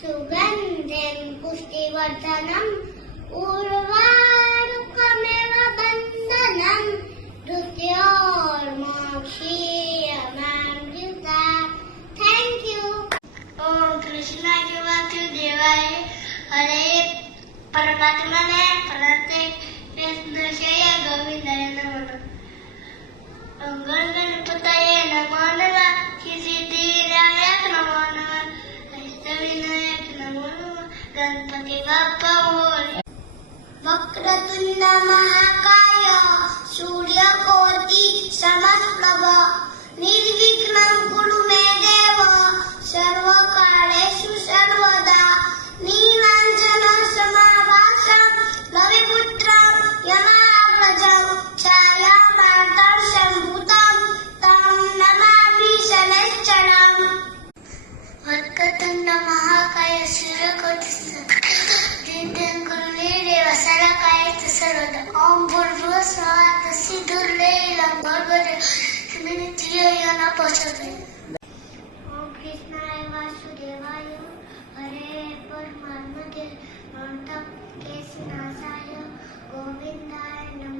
सुगन्धिं पुष्टिवर्धनम् उर्वारुकमेव बन्धनम् मृत्योर्मोक्षीयमामृता। Thank you. ओम कृष्णा की वासुदेवाय हरे परमात्मने प्रत्येक कृष्णशय गोविंदाय नमः। गणपतये नमो नमः। सिद्धिविनायक नमो नमः। अष्टविनायक नमो नमः। गणपती बाप्पा मोरया। वक्रतुंड महाकाय सूर्यकोटि समप्रभ निर्विघ्नं कुरु मे देव सर्वकार्येषु सर्वदा। नीलाञ्जन समाभासं रविपुत्रं यमाग्रजं छायामार्तण्डं भूतं तं नमामि शनैश्चरम्। वक्रतुंड महाकाय सूर्यकोटि समप्रभ कुरु मे देव सर्वकार्येषु सर्वदा। ओम भूर्भुवः स्वः तत्सवितुर्वरेण्यं भर्गो देवस्य धियो यो न प्रचोदयात्। ओम कृष्णाय वासुदेवाय हरे परमात्मने नमः। केशनाशाय गोविंदाय नमः।